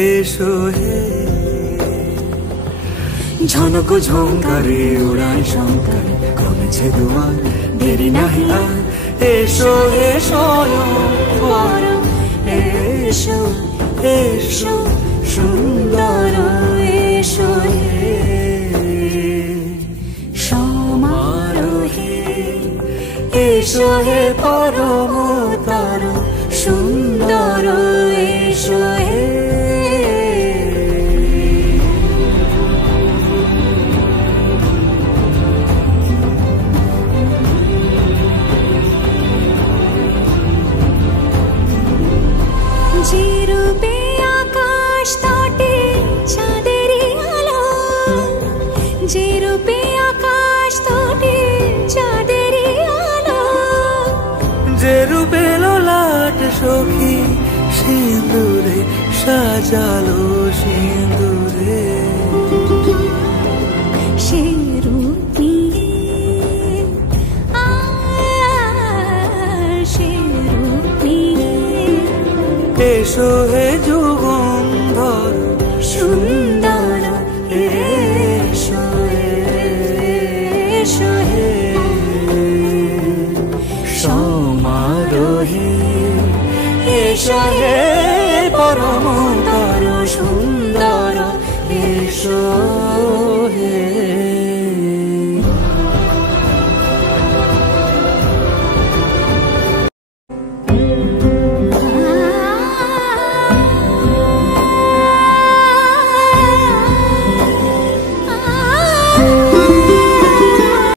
এসো হে। ঝনক ঝঙ্কারে উড়ায় শঙ্কারে কমেছে দুয়ার, দেরি নাহি আর, এসো এসো বর, এসো এসো সুন্দর, এসো হে সমারোহে, এসো হে পরমতর সুন্দর, এসো হে। যে রূপে আকাশ তটে চাঁদেরই আলো, যে রূপে আকাশ তটে চাঁদেরই আলো, যে রূপে ললাট সখী সিঁদুরে সাজালো সিঁদুরে, সে রূপ নিয়ে সে রূপ নিয়ে এসো হে যুগন্ধর সুন্দর, এসো এসো হে সমারোহে, এসো হে পরমতর সুন্দর, এসো হে।